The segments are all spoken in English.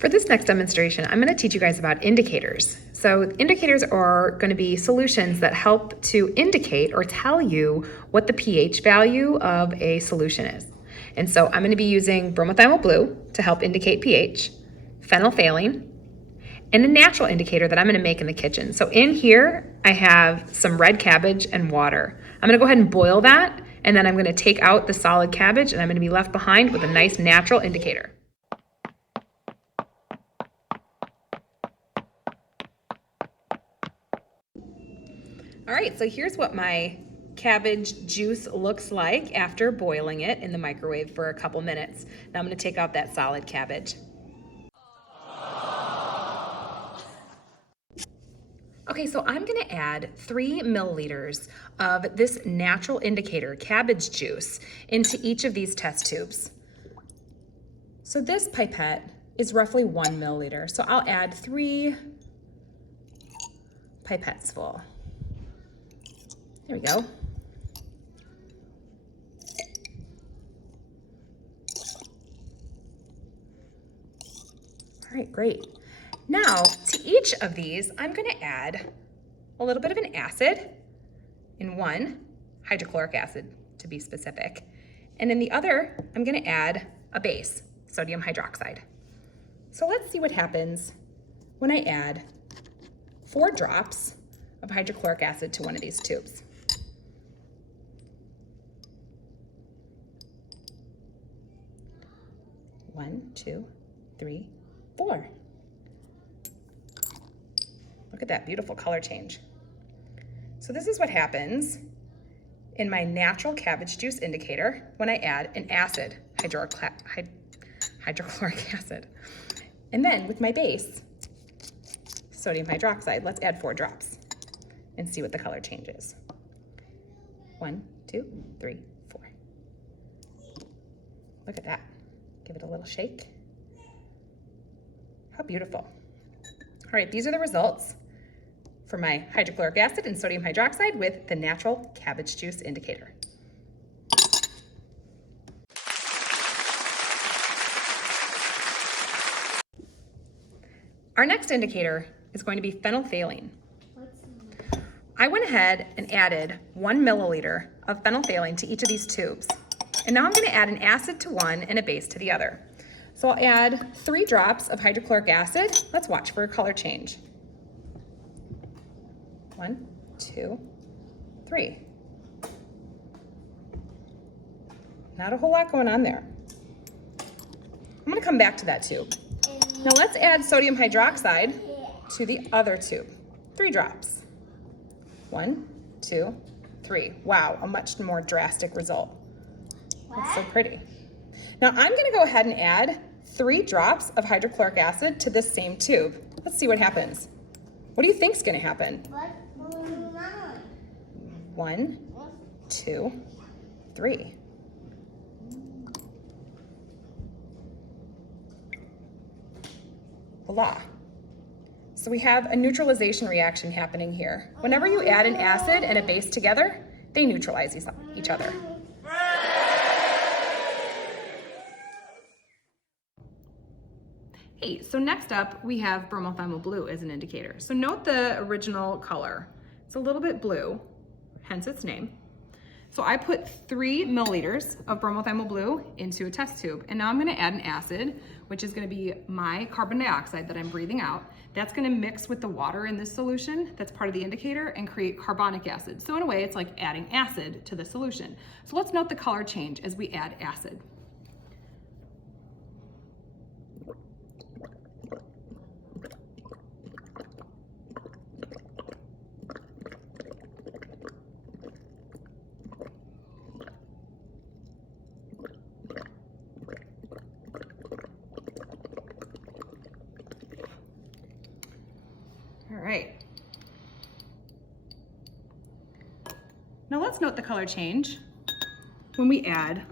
For this next demonstration, I'm going to teach you guys about indicators. So indicators are going to be solutions that help to indicate or tell you what the pH value of a solution is. And so I'm going to be using bromothymol blue to help indicate pH, phenolphthalein, and a natural indicator that I'm going to make in the kitchen. So in here, I have some red cabbage and water. I'm going to go ahead and boil that, and then I'm going to take out the solid cabbage, and I'm going to be left behind with a nice natural indicator. All right, so here's what my cabbage juice looks like after boiling it in the microwave for a couple minutes. Now I'm going to take out that solid cabbage. Okay, so I'm going to add 3 milliliters of this natural indicator, cabbage juice, into each of these test tubes. So this pipette is roughly 1 milliliter, so I'll add 3 pipettes full. There we go. All right, great. Now, to each of these, I'm going to add a little bit of an acid, in one, hydrochloric acid to be specific, and in the other, I'm going to add a base, sodium hydroxide. So let's see what happens when I add 4 drops of hydrochloric acid to one of these tubes. One, two, three, 4. Look at that beautiful color change. So this is what happens in my natural cabbage juice indicator when I add an acid, hydrochloric acid. And then with my base, sodium hydroxide, let's add 4 drops and see what the color changes. 1, 2, 3, 4. Look at that. Give it a little shake. How beautiful. All right, these are the results for my hydrochloric acid and sodium hydroxide with the natural cabbage juice indicator. Our next indicator is going to be phenolphthalein. I went ahead and added 1 milliliter of phenolphthalein to each of these tubes. And now I'm going to add an acid to one and a base to the other. So I'll add 3 drops of hydrochloric acid. Let's watch for a color change. 1, 2, 3. Not a whole lot going on there. I'm going to come back to that tube. Now let's add sodium hydroxide to the other tube. 3 drops. 1, 2, 3. Wow, a much more drastic result. That's so pretty. Now I'm going to go ahead and add 3 drops of hydrochloric acid to this same tube. Let's see what happens. What do you think is going to happen? 1, 2, 3. Voila. So we have a neutralization reaction happening here. Whenever you add an acid and a base together, they neutralize each other. Hey, so next up we have bromothymol blue as an indicator. So note the original color. It's a little bit blue, hence its name. So I put 3 milliliters of bromothymol blue into a test tube, and now I'm gonna add an acid, which is gonna be my carbon dioxide that I'm breathing out. That's gonna mix with the water in this solution that's part of the indicator and create carbonic acid. So in a way, it's like adding acid to the solution. So let's note the color change as we add acid. All right. Now let's note the color change when we add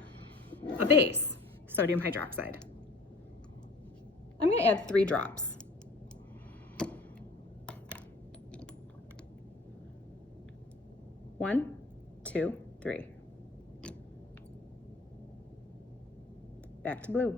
a base, sodium hydroxide. I'm going to add 3 drops. 1, 2, 3. Back to blue.